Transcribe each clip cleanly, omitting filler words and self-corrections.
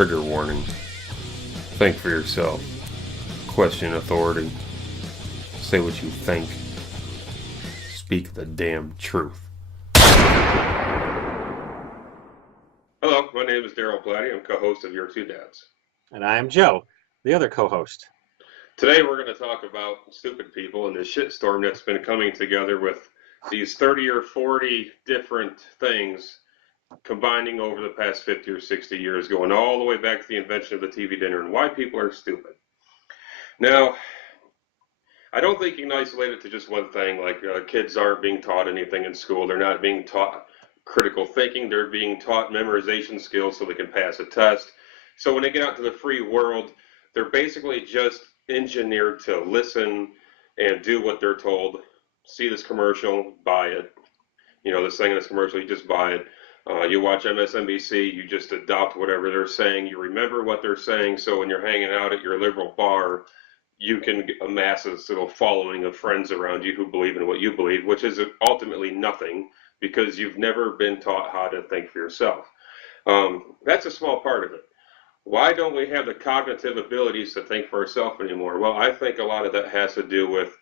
Trigger warning. Think for yourself. Question authority. Say what you think. Speak the damn truth. Hello, my name is Daryl Platty. I'm co-host of Your Two Dads. And I'm Joe, the other co-host. Today we're going to talk about stupid people and the shitstorm that's been coming together with these 30 or 40 different things combining over the past 50 or 60 years, going all the way back to the invention of the TV dinner and why people are stupid. Now, I don't think you can isolate it to just one thing, like kids aren't being taught anything in school. They're not being taught critical thinking. They're being taught memorization skills so they can pass a test. So when they get out to the free world, they're basically just engineered to listen and do what they're told. See this commercial, buy it. You know, this thing in this commercial, you just buy it. You watch MSNBC, you just adopt whatever they're saying. You remember what they're saying, so when you're hanging out at your liberal bar, you can amass this little following of friends around you who believe in what you believe, which is ultimately nothing because you've never been taught how to think for yourself. That's a small part of it. Why don't we have the cognitive abilities to think for ourselves anymore? Well, I think a lot of that has to do with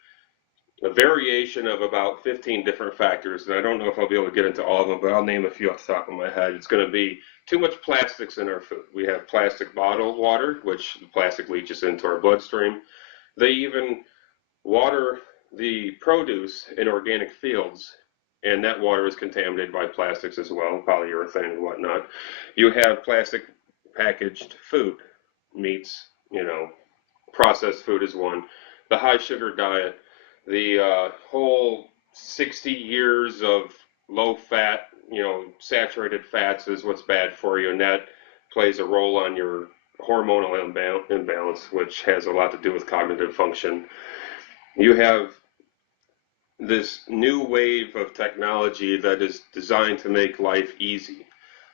a variation of about 15 different factors, and I don't know if I'll be able to get into all of them, but I'll name a few off the top of my head. It's going to be too much plastics in our food. We have plastic bottled water, which the plastic leaches into our bloodstream. They even water the produce in organic fields, and that water is contaminated by plastics as well, polyurethane and whatnot. You have plastic packaged food, meats, processed food is one. The high sugar diet, the whole 60 years of low fat, saturated fats is what's bad for you, and that plays a role on your hormonal imbalance, which has a lot to do with cognitive function. You have this new wave of technology that is designed to make life easy.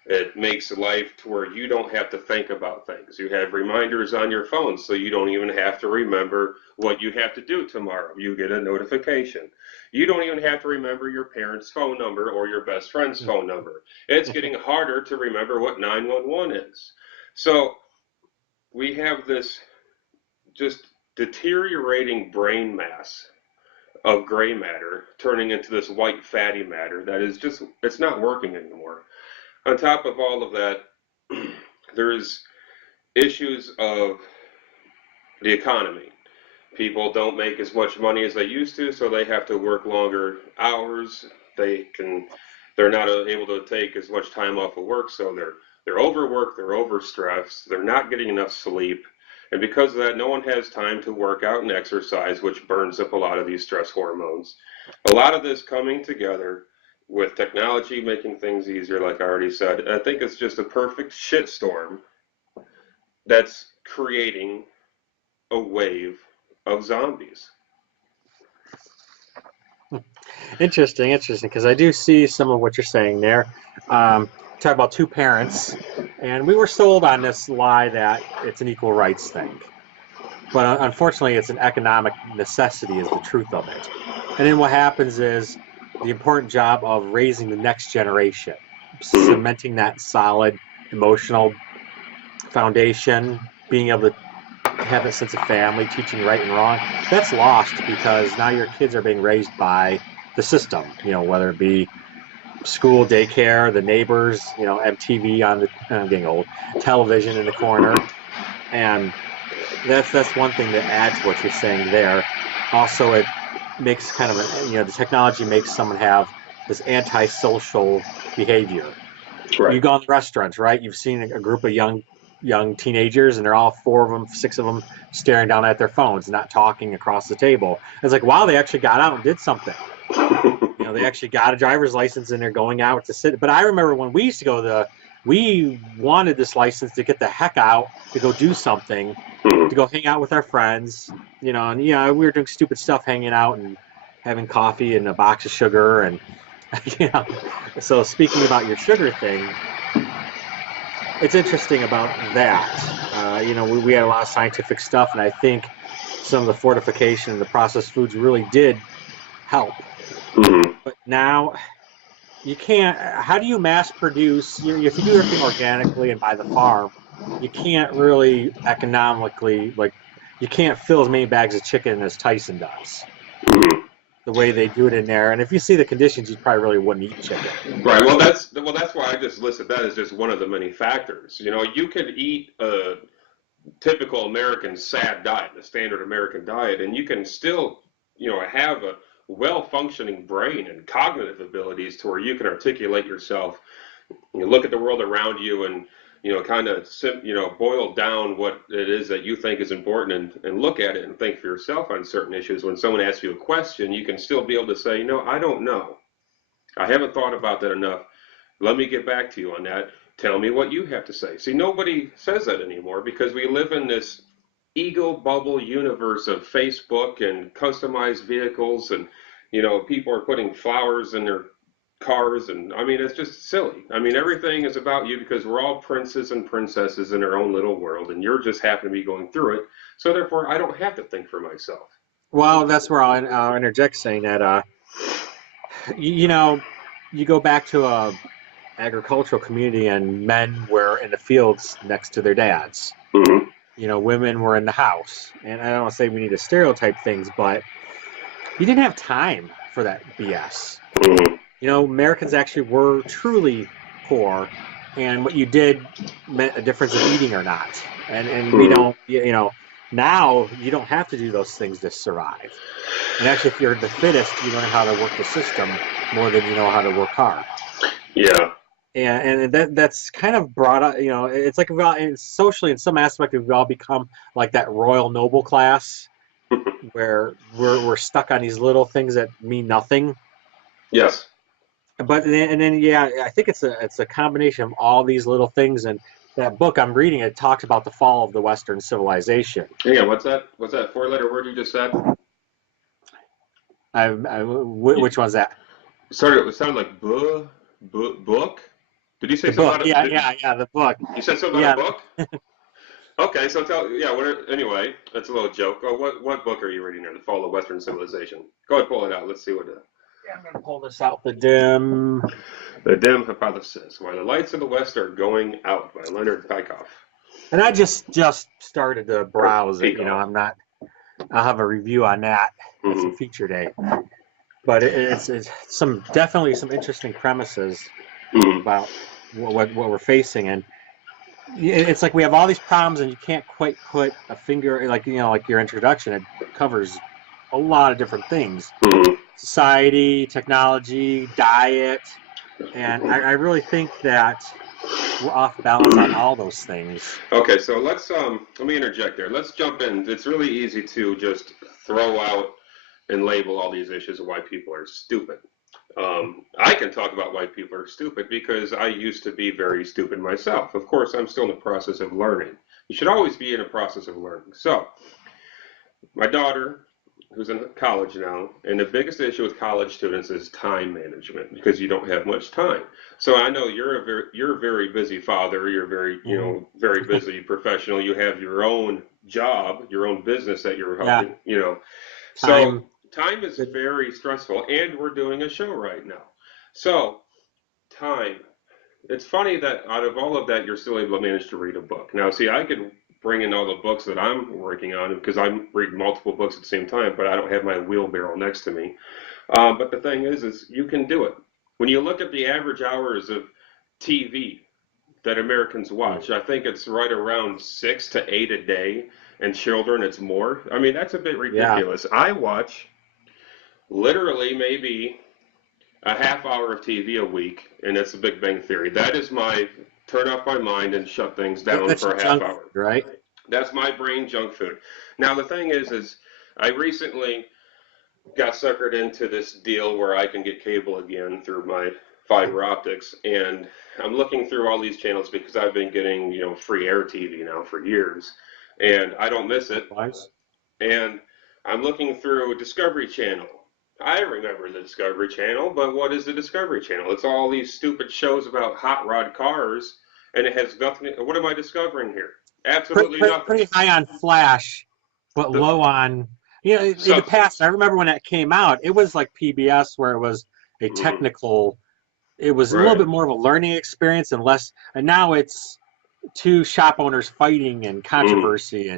It makes life to where you don't have to think about things. You have reminders on your phone, so you don't even have to remember what you have to do tomorrow. You get a notification. You don't even have to remember your parents' phone number or your best friend's phone number. It's getting harder to remember what 911 is. So we have this just deteriorating brain mass of gray matter turning into this white fatty matter that is just, it's not working anymore. On top of all of that, there's issues of the economy. People don't make as much money as they used to, so they have to work longer hours. They're not able to take as much time off of work, so they're overworked, they're overstressed, they're not getting enough sleep. And because of that, no one has time to work out and exercise, which burns up a lot of these stress hormones. A lot of this coming together with technology making things easier, like I already said. I think it's just a perfect shitstorm that's creating a wave of zombies. Interesting, because I do see some of what you're saying there. Talk about two parents, and we were sold on this lie that it's an equal rights thing. But unfortunately, it's an economic necessity is the truth of it. And then what happens is the important job of raising the next generation, cementing that solid emotional foundation, being able to have a sense of family, teaching right and wrong, that's lost because now your kids are being raised by the system, whether it be school, daycare, the neighbors, MTV on the, I'm getting old, television in the corner. And that's one thing that adds to what you're saying there. Also, it makes kind of the technology makes someone have this antisocial behavior. Right. You go in the restaurants, right? You've seen a group of young teenagers, and they're all 4 of them, 6 of them staring down at their phones, not talking across the table. It's like, wow, they actually got out and did something. They actually got a driver's license and they're going out to sit. But I remember when we used to go we wanted this license to get the heck out, to go do something, to go hang out with our friends, and we were doing stupid stuff, hanging out and having coffee and a box of sugar. And, so speaking about your sugar thing, it's interesting about that. We had a lot of scientific stuff, and I think some of the fortification and the processed foods really did help. But now you can't. How do you mass produce? If you do everything organically and by the farm, you can't really economically, like, you can't fill as many bags of chicken as Tyson does. Mhm. The way they do it in there, and if you see the conditions, you probably really wouldn't eat chicken. Right. Well, that's why I just listed that as just one of the many factors. You could eat a typical American SAD diet, the standard American diet, and you can still, have a well-functioning brain and cognitive abilities to where you can articulate yourself. You look at the world around you and kind of boil down what it is that you think is important and look at it and think for yourself on certain issues. When someone asks you a question, you can still be able to say, I don't know. I haven't thought about that enough. Let me get back to you on that. Tell me what you have to say. See, nobody says that anymore because we live in this ego bubble universe of Facebook and customized vehicles, and people are putting flowers in their cars, and I mean it's just silly. I mean everything is about you because we're all princes and princesses in our own little world, and you're just happen to be going through it. So therefore, I don't have to think for myself. Well, that's where I'll interject saying that, you know, you go back to a agricultural community and men were in the fields next to their dads. Mm-hmm. Women were in the house. And I don't want to say we need to stereotype things, but you didn't have time for that BS. Mm-hmm. Americans actually were truly poor, and what you did meant a difference of eating or not. And we Mm-hmm. don't, now you don't have to do those things to survive. And actually, if you're the fittest, you learn how to work the system more than you know how to work hard. Yeah. And that's kind of brought up, it's like socially in some aspect we've all become like that royal noble class where we're stuck on these little things that mean nothing. Yes. But then yeah, I think it's a combination of all these little things. And that book I'm reading, it talks about the fall of the Western civilization. Yeah. What's that? What's that four-letter word you just said? Which one's that? Sorry, it sounded like book. Did you say The something book. about Yeah, it? yeah, the book. You said something Yeah. about a book? Okay, so yeah. Anyway, that's a little joke. Oh, what book are you reading there? The Fall of Western Civilization. Go ahead, pull it out. Let's see what I'm gonna pull this out. the dim hypothesis: Why the lights of the West are going out by Leonard Peikoff. And I just started to browse it. Peikoff. I'll have a review on that at some Mm-hmm. feature day. But it's definitely some interesting premises Mm-hmm. about what we're facing, and it's like we have all these problems, and you can't quite put a finger, like like your introduction. It covers a lot of different things: Mm-hmm. society, technology, diet, and I really think that we're off balance on all those things. Okay, so let me interject there. Let's jump in. It's really easy to just throw out and label all these issues of why people are stupid. I can talk about why people are stupid because I used to be very stupid myself. Of course, I'm still in the process of learning. You should always be in a process of learning. So, my daughter, who's in college now, and the biggest issue with college students is time management because you don't have much time. So I know you're a very busy father. You're very Mhm. very busy professional. You have your own job, your own business that you're Yeah, helping. So time. time is very stressful, and we're doing a show right now. So time. It's funny that out of all of that, you're still able to manage to read a book. Now, see, I could bring in all the books that I'm working on because I'm reading multiple books at the same time, but I don't have my wheelbarrow next to me. But the thing is you can do it. When you look at the average hours of TV that Americans watch, I think it's right around 6 to 8 a day, and children, it's more. I mean, that's a bit Yeah. ridiculous. I watch literally maybe a half hour of TV a week, and it's a Big Bang Theory. That is my turn off my mind and shut things down That's for your a half junk hour. food, right? That's my brain junk food. Now the thing is I recently got suckered into this deal where I can get cable again through my fiber optics, and I'm looking through all these channels because I've been getting free air TV now for years, and I don't miss it. Likewise. And I'm looking through Discovery Channel. I remember the Discovery Channel, but what is the Discovery Channel? It's all these stupid shows about hot rod cars, and it has nothing. What am I discovering here? Absolutely nothing. Pretty high on Flash, but The, low on. In the substance. past, I remember when that came out, it was like PBS, where it was a Hmm. technical. It was a little Right. bit more of a learning experience and less. And now it's two shop owners fighting and Mhm. controversy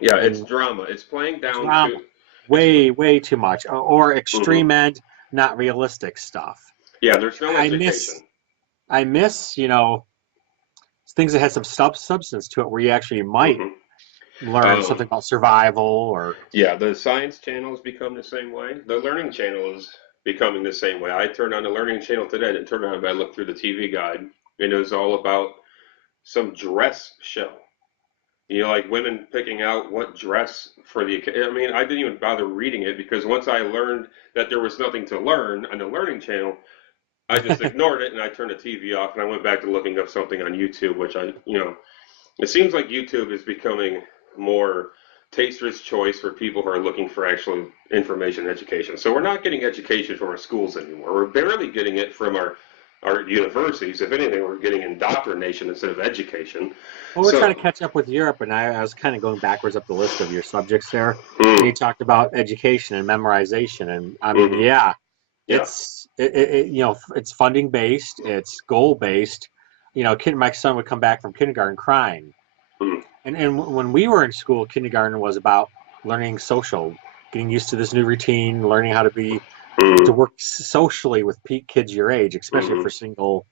Yeah, it's and drama. It's playing down drama. to it's Way too much, or mhm. extreme end, not realistic stuff. Yeah, there's no I miss education. I miss things that had some substance to it, where you actually might Hmm. learn Um, something about survival or yeah, the science channel has become the same way. The learning channel is becoming the same way. I turned on the learning channel today. I didn't turn it on, but I looked through the TV guide, and it was all about some dress show. Like women picking out what dress for the. I mean, I didn't even bother reading it because once I learned that there was nothing to learn on the learning channel, I just ignored it and I turned the TV off and I went back to looking up something on YouTube, which it seems like YouTube is becoming more taster's choice for people who are looking for actual information and education. So we're not getting education from our schools anymore. We're barely getting it from our universities. If anything, we're getting indoctrination instead of education. well, we're trying So, to catch up with Europe, and I was kind of going backwards up the list of your subjects there, and you mm, talked about education and memorization, and I mean, hmm yeah, yeah, it's funding based, it's goal based. My son would come back from kindergarten crying, mm, and when we were in school, kindergarten was about learning social, getting used to this new routine, learning how to mm, work socially with kids your age, especially hmm for single.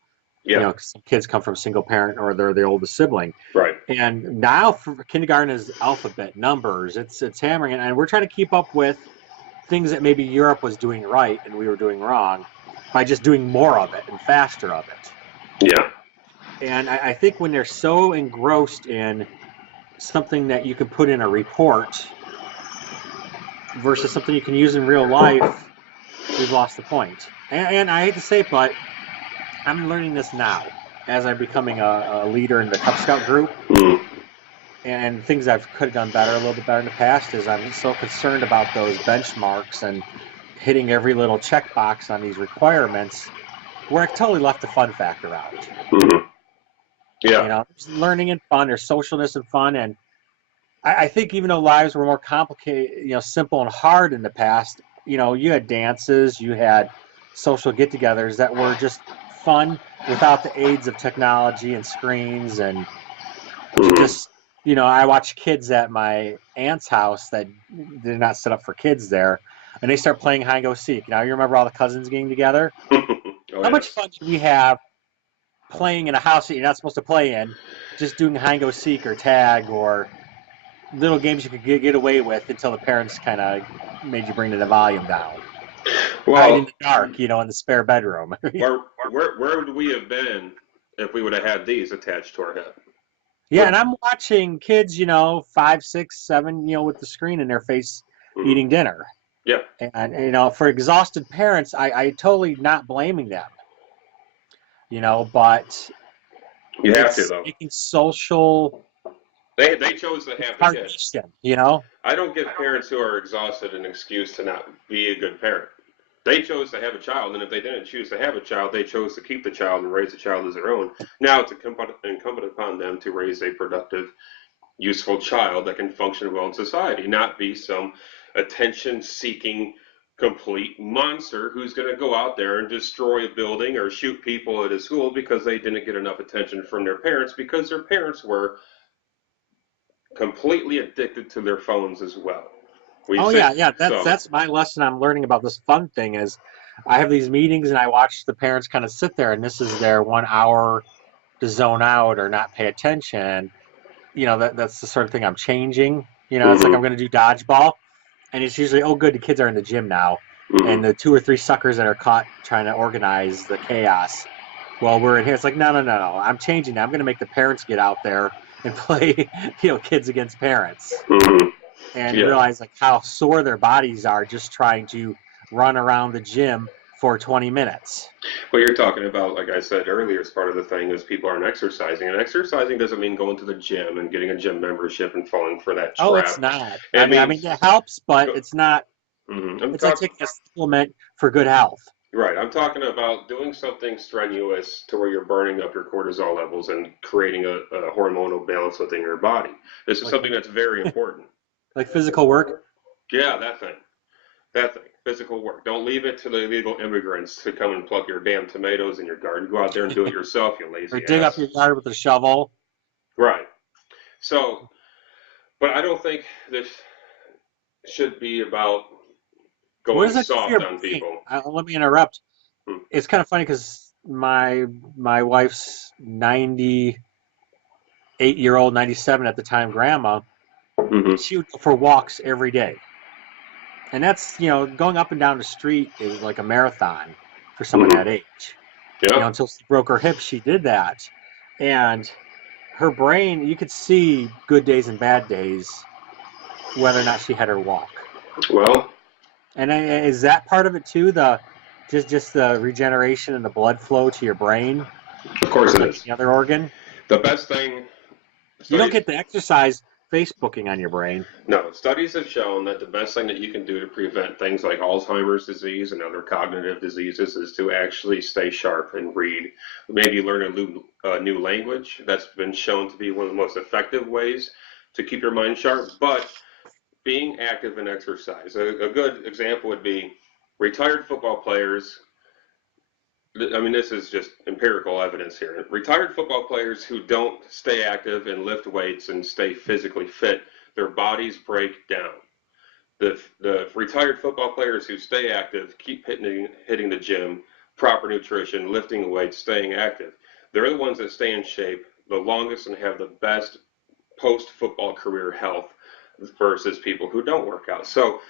yeah, 'Cause some kids come from single parent or they're the oldest sibling. right. And now for kindergarten is alphabet numbers. It's hammering it, and we're trying to keep up with things that maybe Europe was doing right and we were doing wrong by just doing more of it and faster of it. Yeah. And I think when they're so engrossed in something that you can put in a report versus something you can use in real life, we've lost the point. And I hate to say it, but I'm learning this now as I'm becoming a leader in the Cub Scout group. Mm, And things I've could have done better, a little bit better in the past, is I'm so concerned about those benchmarks and hitting every little checkbox on these requirements, where I totally left the fun factor out. hmm Yeah. There's learning and fun, there's socialness and fun, and I think even though lives were more complicated, simple and hard in the past, you had dances, you had social get-togethers that were just fun without the aids of technology and screens and hmm just I watch kids at my aunt's house that did not set up for kids there, and they start playing hide and go seek. Now you remember all the cousins getting together. Oh, How much yes. fun did we have playing in a house that you're not supposed to play in, just doing hide and go seek or tag or little games you could get away with until the parents kind of made you bring the volume down. Hide in Well, the dark, in the spare bedroom. where would we have been if we would have had these attached to our head? Yeah, and I'm watching kids, 5, 6, 7, with the screen in their face Mhm. eating dinner. Yeah, And for exhausted parents, I totally not blaming them, but you have to it's though. making social They chose to have the kid. retardation. I don't give parents who are exhausted an excuse to not be a good parent. They chose to have a child, and if they didn't choose to have a child, they chose to keep the child and raise the child as their own. Now it's incumbent upon them to raise a productive, useful child that can function well in society, not be some attention seeking complete monster who's going to go out there and destroy a building or shoot people at a school because they didn't get enough attention from their parents because their parents were completely addicted to their phones as well. We Oh sit yeah, yeah. That's so that's my lesson I'm learning about this fun thing is I have these meetings and I watch the parents kind of sit there and this is their 1 hour to zone out or not pay attention. That's the sort of thing I'm changing. It's like I'm mhm, going to do dodgeball, and it's usually, oh, good, the kids are in the gym now, and mhm. the 2 or 3 suckers that are caught trying to organize the chaos while we're in here. It's like, no, no, no, no. I'm changing. I'm going to make the parents get out there and play, kids against parents, Mhm. and Yeah. realize like how sore their bodies are just trying to run around the gym for 20 minutes. What you're talking about, like I said earlier, is part of the thing is people aren't exercising, and exercising doesn't mean going to the gym and getting a gym membership and falling for that Oh, it's trap. not. I It mean, I mean, means, it helps, but go, it's not. I'm It's like talking taking a supplement for good health. right. I'm talking about doing something strenuous to where you're burning up your cortisol levels and creating a hormonal balance within your body. This is Like something that's very important. like physical work. Yeah, that thing, physical work. Don't leave it to the illegal immigrants to come and pluck your damn tomatoes in your garden. Go out there and do it yourself, you Or lazy dig up ass. your yard with a shovel. Right. So, but I don't think this should be about What going does that do for soft your on brain? people. Let me interrupt. Hmm. It's kind of funny because my wife's 98-year old, 97 at the time, grandma, Hmm. she would go for walks every day. And that's, going up and down the street is like a marathon for someone that Hmm. age. Yeah. Until she broke her hip, she did that. And her brain, you could see good days and bad days, whether or not she had her walk. Well, And is that part of it too? The just the regeneration and the blood flow to your brain, of course just it like is. any other organ. The best thing You don't studies get the exercise Facebooking on your brain. No, studies have shown that the best thing that you can do to prevent things like Alzheimer's disease and other cognitive diseases is to actually stay sharp and read. Maybe learn a new language. That's been shown to be one of the most effective ways to keep your mind sharp. But being active and exercise. A good example would be retired football players. I mean, this is just empirical evidence here. Retired football players who don't stay active and lift weights and stay physically fit, their bodies break down. The retired football players who stay active, keep hitting the gym, proper nutrition, lifting weights, staying active. They're the ones that stay in shape the longest and have the best post football career health versus people who don't work out. So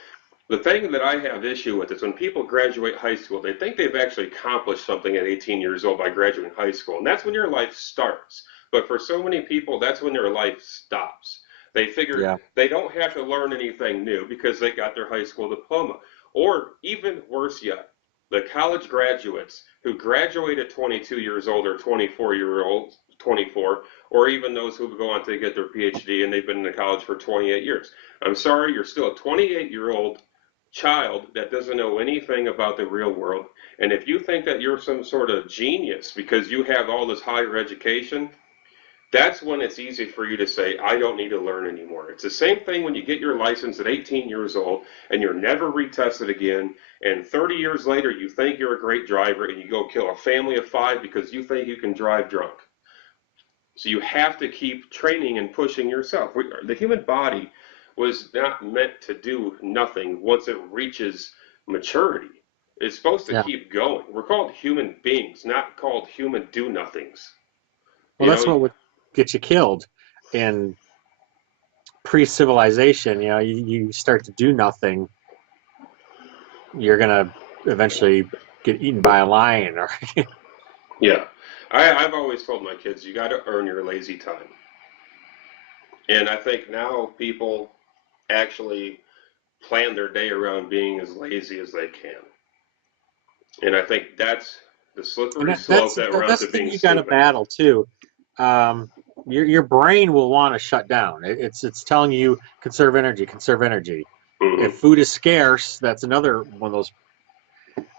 the thing that I have issue with is when people graduate high school, they think they've actually accomplished something at 18 years old by graduating high school, and that's when your life starts. But for so many people, that's when their life stops. They figure Yeah. they don't have to learn anything new because they got their high school diploma. Or even worse yet, the college graduates who graduate at 22 years old or 24-year-old, 24, or even those who go on to get their PhD and they've been in college for 28 years. I'm sorry, you're still a 28-year-old child that doesn't know anything about the real world. And if you think that you're some sort of genius because you have all this higher education, that's when it's easy for you to say, I don't need to learn anymore. It's the same thing when you get your license at 18 years old and you're never retested again. And 30 years later, you think you're a great driver and you go kill a family of 5 because you think you can drive drunk. So you have to keep training and pushing yourself. The human body was not meant to do nothing once it reaches maturity. It's supposed to Yeah. keep going. We're called human beings, not called human do nothings. Well, You that's know, what would get you killed in pre-civilization. You start to do nothing, you're gonna eventually get eaten by a lion, or yeah. I've always told my kids, you got to earn your lazy time. And I think now people actually plan their day around being as lazy as they can. And I think that's the and slippery that, slope that's that runs that's to the thing being you got to stupid. battle too. Your brain will want to shut down. It's telling you conserve energy, conserve energy. If Hmm. food is scarce, that's another one of those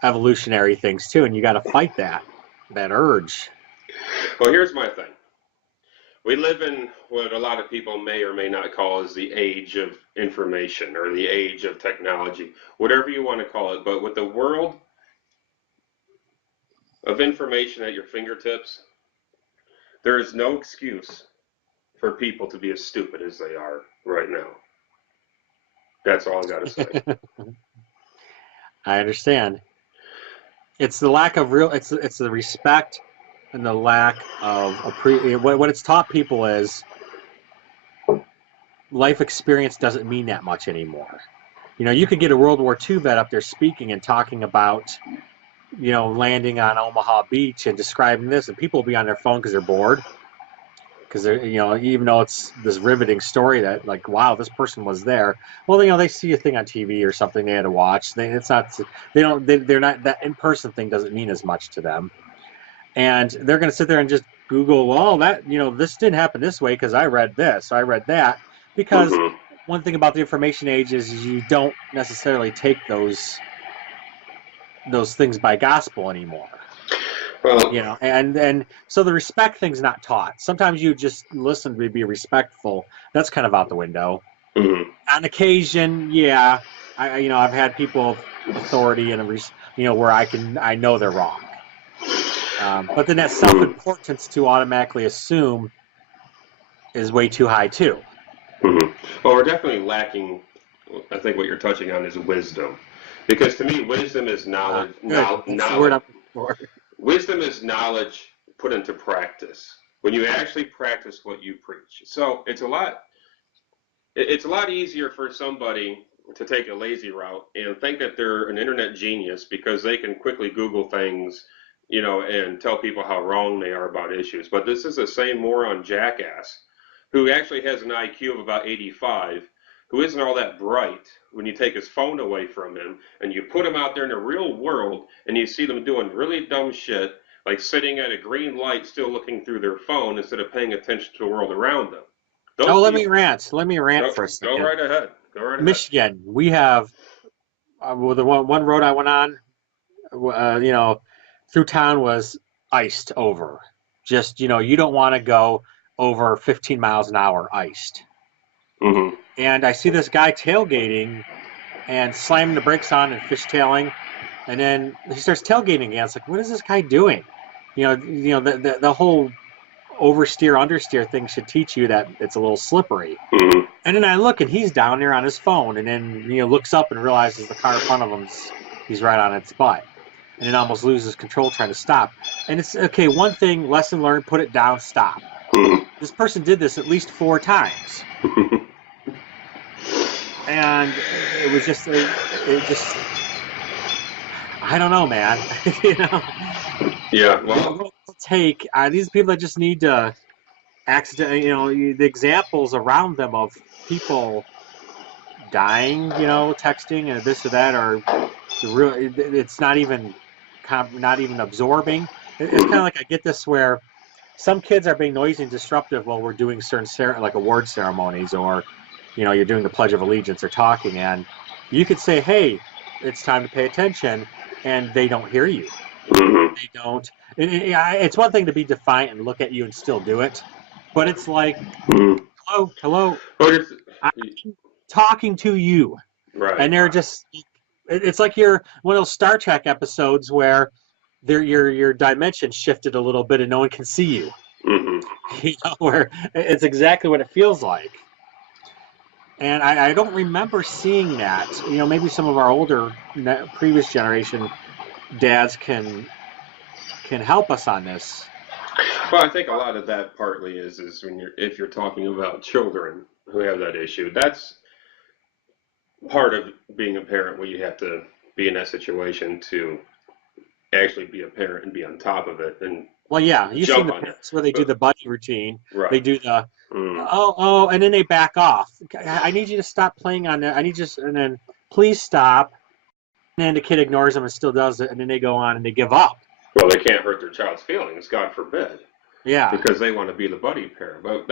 evolutionary things too, and you got to fight that urge. Well, here's my thing. We live in what a lot of people may or may not call as the age of information or the age of technology, whatever you want to call it. But with the world of information at your fingertips, there is no excuse for people to be as stupid as they are right now. That's all I got to say. I understand. It's the lack of real. It's the respect and the lack of what it's taught people is life experience doesn't mean that much anymore. You could get a World War II vet up there speaking and talking about, landing on Omaha Beach and describing this, and people will be on their phone because they're bored. Because they're, even though it's this riveting story that, like, wow, this person was there. Well, they see a thing on TV or something they had to watch. It's not, they don't, they're not, that in-person thing doesn't mean as much to them. And they're going to sit there and just Google, well, this didn't happen this way because I read this, I read that. Because Hmm. one thing about the information age is you don't necessarily take those things by gospel anymore. Well, And so the respect thing's not taught. Sometimes you just listen to be respectful. That's kind of out the window. hmm. On occasion, yeah, I've had people of authority and where I know they're wrong. But then that Hmm. self-importance to automatically assume is way too high too. Mhm. Well, we're definitely lacking. I think what you're touching on is wisdom, because to me, wisdom is knowledge. Good. That's the word Knowledge. I'm looking for. Wisdom is knowledge put into practice. When you actually practice what you preach. So it's a lot easier for somebody to take a lazy route and think that they're an internet genius because they can quickly Google things, and tell people how wrong they are about issues. But this is the same moron jackass who actually has an IQ of about 85, who isn't all that bright when you take his phone away from him and you put him out there in the real world and you see them doing really dumb shit, like sitting at a green light still looking through their phone instead of paying attention to the world around them. Oh, Those let me people. rant. Let me rant Go, for a go second. right ahead. Go right ahead. Michigan, we have well, the one road I went on, through town was iced over. Just you don't want to go over 15 miles an hour iced. Mm-hmm. And I see this guy tailgating and slamming the brakes on and fishtailing, and then he starts tailgating again. It's like, what is this guy doing? The whole oversteer understeer thing should teach you that it's a little slippery. Mm-hmm. And then I look and he's down there on his phone, and then looks up and realizes the car in front of he's right on its butt, and then almost loses control trying to stop. And it's okay. One thing, lesson learned: put it down, stop. Mm-hmm. This person did this at least 4 times, and it was just I don't know, man. Yeah. Well. Take these people that just need to accident. The examples around them of people dying, texting and this or that, are the real. It's not even absorbing. It's kind of like I get this where some kids are being noisy and disruptive while we're doing certain like award ceremonies, or you're doing the Pledge of Allegiance or talking, and you could say, hey, it's time to pay attention, and they don't hear you. Mm-hmm. They don't. It's one thing to be defiant and look at you and still do it, but it's like, Mm-hmm. hello, Well, I'm talking to you, right. and they're just. It's like you're one of those Star Trek episodes where your dimension shifted a little bit and no one can see you. Mm-hmm. Where it's exactly what it feels like. And I don't remember seeing that. Maybe some of our older, previous generation dads can help us on this. Well, I think a lot of that partly is if you're talking about children who have that issue, that's part of being a parent where you have to be in that situation to actually be a parent and be on top of it and well, yeah, you've seen the parents where they do the buddy routine. Right. They do the and then they back off. I need you to stop playing on that. I need you, and then please stop. And then the kid ignores them and still does it, and then they go on and they give up. Well, they can't hurt their child's feelings, God forbid. Yeah. Because they want to be the buddy parent. But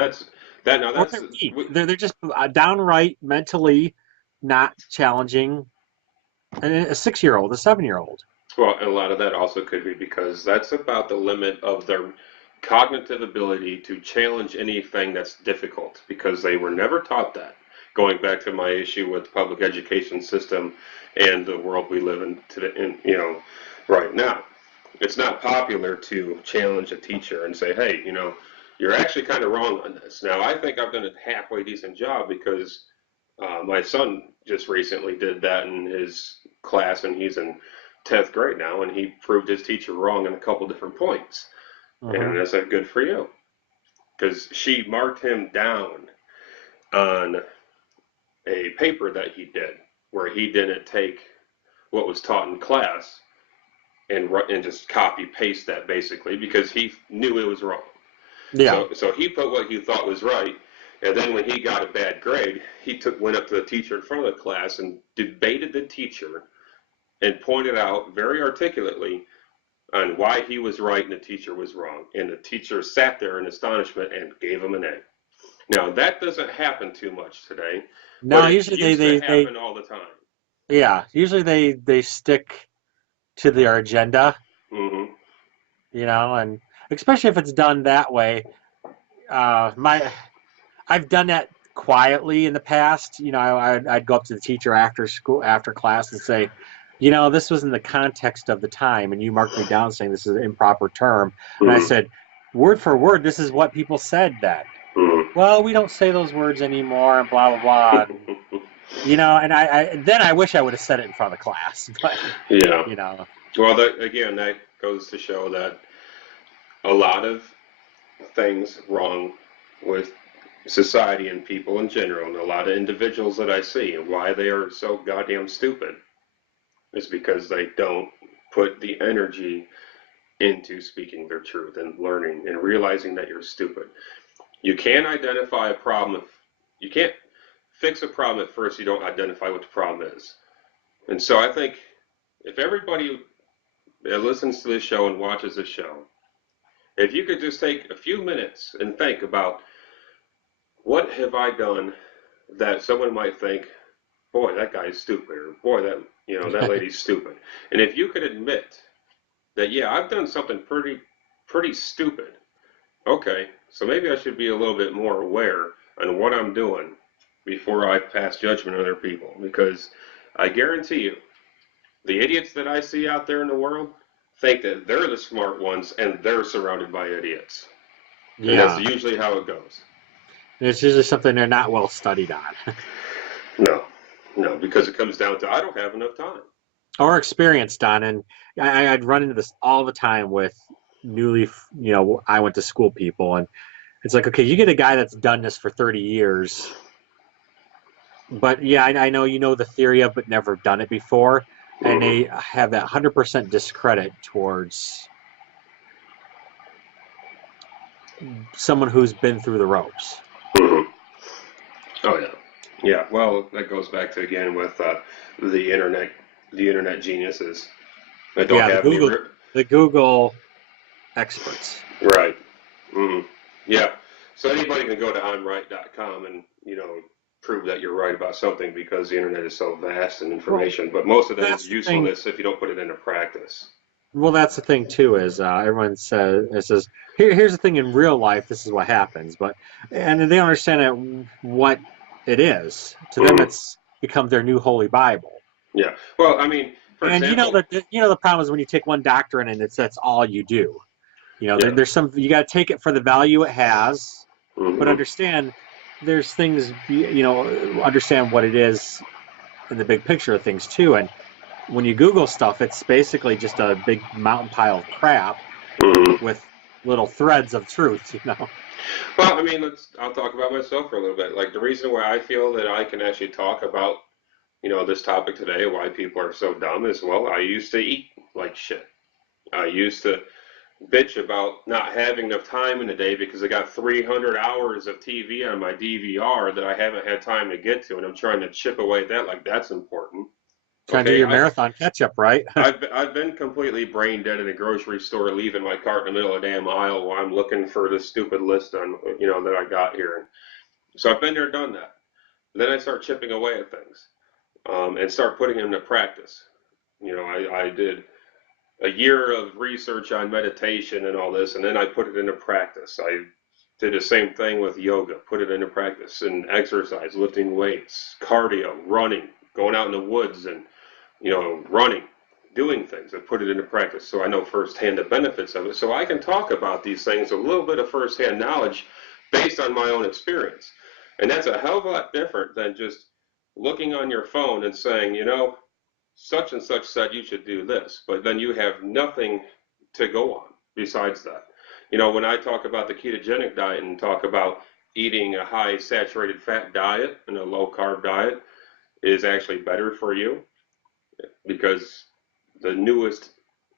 they're just downright mentally not challenging a 6-year-old, a 7-year-old. Well, and a lot of that also could be because that's about the limit of their cognitive ability to challenge anything that's difficult, because they were never taught that. Going back to my issue with the public education system and the world we live in today, right now, it's not popular to challenge a teacher and say, hey, you're actually kind of wrong on this. Now, I think I've done a halfway decent job because my son just recently did that in his class, and he's in 10th grade now, and he proved his teacher wrong in a couple different points. And I said, good for you. Because she marked him down on a paper that he did where he didn't take what was taught in class and just copy paste that, basically, because he knew it was wrong. Yeah. So he put what he thought was right, and then when he got a bad grade, he went up to the teacher in front of the class and debated the teacher and pointed out very articulately on why he was right and the teacher was wrong. And the teacher sat there in astonishment and gave him an A. Now, that doesn't happen too much today. No, usually they happen all the time. Yeah, usually they stick to their agenda. Mm-hmm. And especially if it's done that way. I've done that quietly in the past. I'd go up to the teacher after class and say, this was in the context of the time, and you marked me down saying this is an improper term. And I said, word for word, this is what people said then. well, we don't say those words anymore, and blah blah blah. And, you know, and then I wish I would have said it in front of the class, but Yeah. you know, Well, again, that goes to show that a lot of things wrong with society and people in general, and a lot of individuals that I see, and why they are so goddamn stupid is because they don't put the energy into speaking their truth and learning and realizing that you're stupid. You can't identify a problem if you can't fix a problem at first you don't identify what the problem is. And so I think if everybody that listens to this show and watches this show, if you could just take a few minutes and think about what have I done that someone might think, boy, that guy's stupid, or boy, that lady's stupid. And if you could admit that, yeah, I've done something pretty stupid. Okay, so maybe I should be a little bit more aware on what I'm doing before I pass judgment on other people. Because I guarantee you, the idiots that I see out there in the world think that they're the smart ones and they're surrounded by idiots. And that's yeah, usually how it goes. it's usually something they're not well studied on No, no, because it comes down to I don't have enough time. or experienced on. And I'd run into this all the time with I went to school people, and it's like, okay, you get a guy that's done this for 30 years, but yeah, I know you know the theory of, but never done it before, and Mm-hmm. they have that 100% discredit towards someone who's been through the ropes. Mm-hmm. Oh yeah, yeah. Well, that goes back to again with the internet, the internet geniuses that don't Yeah, have any. the Google experts. Right. Mm-hmm. Yeah. So anybody can go to imright.com and prove that you're right about something because the internet is so vast in Well, information. But most of that is that's the thing. usefulness if you don't put it into practice. Well, that's the thing too. Is everyone says here's the thing in real life. This is what happens, and they don't understand what it is. To them, Mm-hmm. it's become their new holy Bible. Yeah. Well, I mean, for And example. the problem is when you take one doctrine and that's all you do. Yeah. There's some you got to take it for the value it has, but Mm-hmm. understand there's things understand what it is in the big picture of things too. And when you Google stuff, it's basically just a big mountain pile of crap Mm-hmm. with little threads of truth. Well, I mean, I'll talk about myself for a little bit. Like the reason why I feel that I can actually talk about, this topic today, why people are so dumb is, well, I used to eat like shit. I used to bitch about not having enough time in the day because I got 300 hours of TV on my DVR that I haven't had time to get to, and I'm trying to chip away at that like that's important. Trying to do Okay, your marathon catch up, right? I've been completely brain dead in a grocery store, leaving my cart in the middle of the damn aisle while I'm looking for this stupid list on that I got here. So I've been there, done that. Then I start chipping away at things, and start putting them into practice. I did a year of research on meditation and all this, and then I put it into practice. I did the same thing with yoga, put it into practice, and exercise, lifting weights, cardio, running, going out in the woods and running, doing things. I put it into practice so I know firsthand the benefits of it. So I can talk about these things, a little bit of firsthand knowledge based on my own experience. And that's a hell of a lot different than just looking on your phone and saying, such and such said you should do this, but then you have nothing to go on besides that. When I talk about the ketogenic diet and talk about eating a high saturated fat diet and a low carb diet is actually better for you because the newest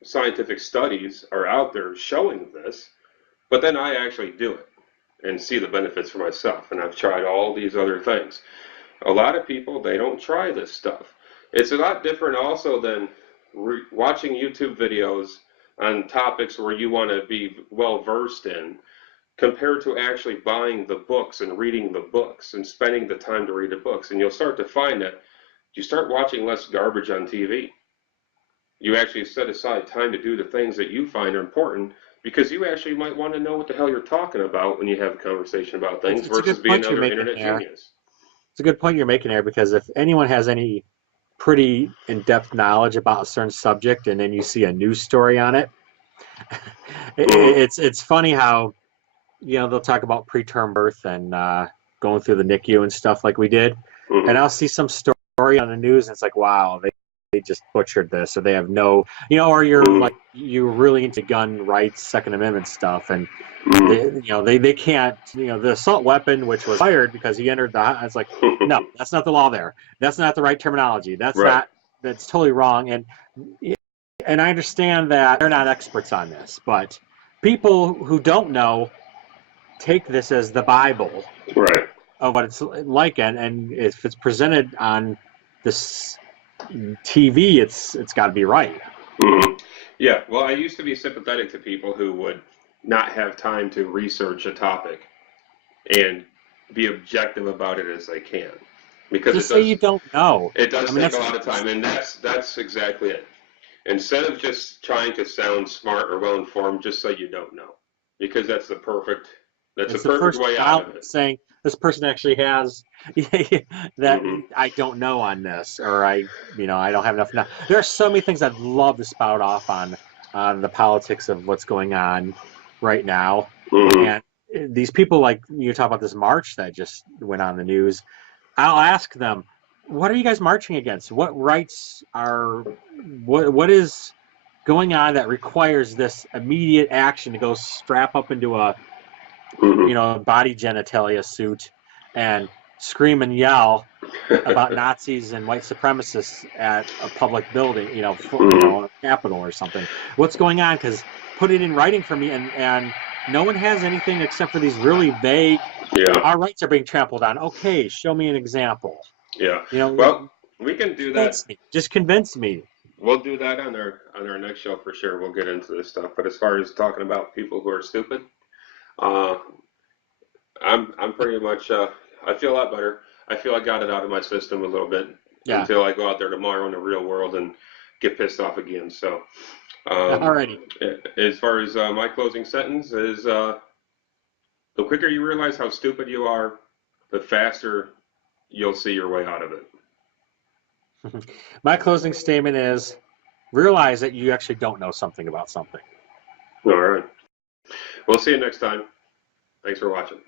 scientific studies are out there showing this, but then I actually do it and see the benefits for myself. And I've tried all these other things. A lot of people, they don't try this stuff. It's a lot different also than watching YouTube videos on topics where you want to be well versed in compared to actually buying the books and reading the books and spending the time to read the books. And you'll start to find that you start watching less garbage on TV. You actually set aside time to do the things that you find are important because you actually might want to know what the hell you're talking about when you have a conversation about things It's a versus good being point you're another making internet there. genius. It's a good point you're making there because if anyone has any pretty in-depth knowledge about a certain subject and then you see a news story on it, Mm-hmm. it's funny how they'll talk about preterm birth and going through the NICU and stuff like we did. And I'll see some story on the news, and it's like, wow, they just butchered this, or they have no, or you're really into gun rights, Second Amendment stuff, and they can't, the assault weapon, which was fired because he entered the, it's like, no, that's not the law there. That's not the right terminology. That's Right. that's totally wrong. And I understand that they're not experts on this, but people who don't know take this as the Bible Right. of what it's like, and if it's presented on this TV, it's got to be right. Yeah. Well, I used to be sympathetic to people who would not have time to research a topic and be objective about it as they can, because Just say you don't know. it does I mean, take a lot of time, and that's exactly it. Instead of just trying to sound smart or well informed, just say you don't know, because that's the perfect it's the first way out out of it. saying this person actually has that I don't know on this, or I don't have enough. There are so many things I'd love to spout off on the politics of what's going on right now, and these people, like you talk about this march that just went on the news. I'll ask them, what are you guys marching against? What rights are, what is going on that requires this immediate action to go strap up into a body genitalia suit and scream and yell about Nazis and white supremacists at a public building, a Capitol or something? What's going on? Because put it in writing for me, and no one has anything except for these really vague. Yeah. Our rights are being trampled on. Okay, show me an example. Yeah. Well, we can do that. Just convince me. We'll do that on our next show for sure. We'll get into this stuff. But as far as talking about people who are stupid, I'm pretty much I feel a lot better. I feel I got it out of my system a little bit until I go out there tomorrow in the real world and get pissed off again. So, alrighty. As far as my closing sentence is, the quicker you realize how stupid you are, the faster you'll see your way out of it. My closing statement is, realize that you actually don't know something about something. All right. We'll see you next time. Thanks for watching.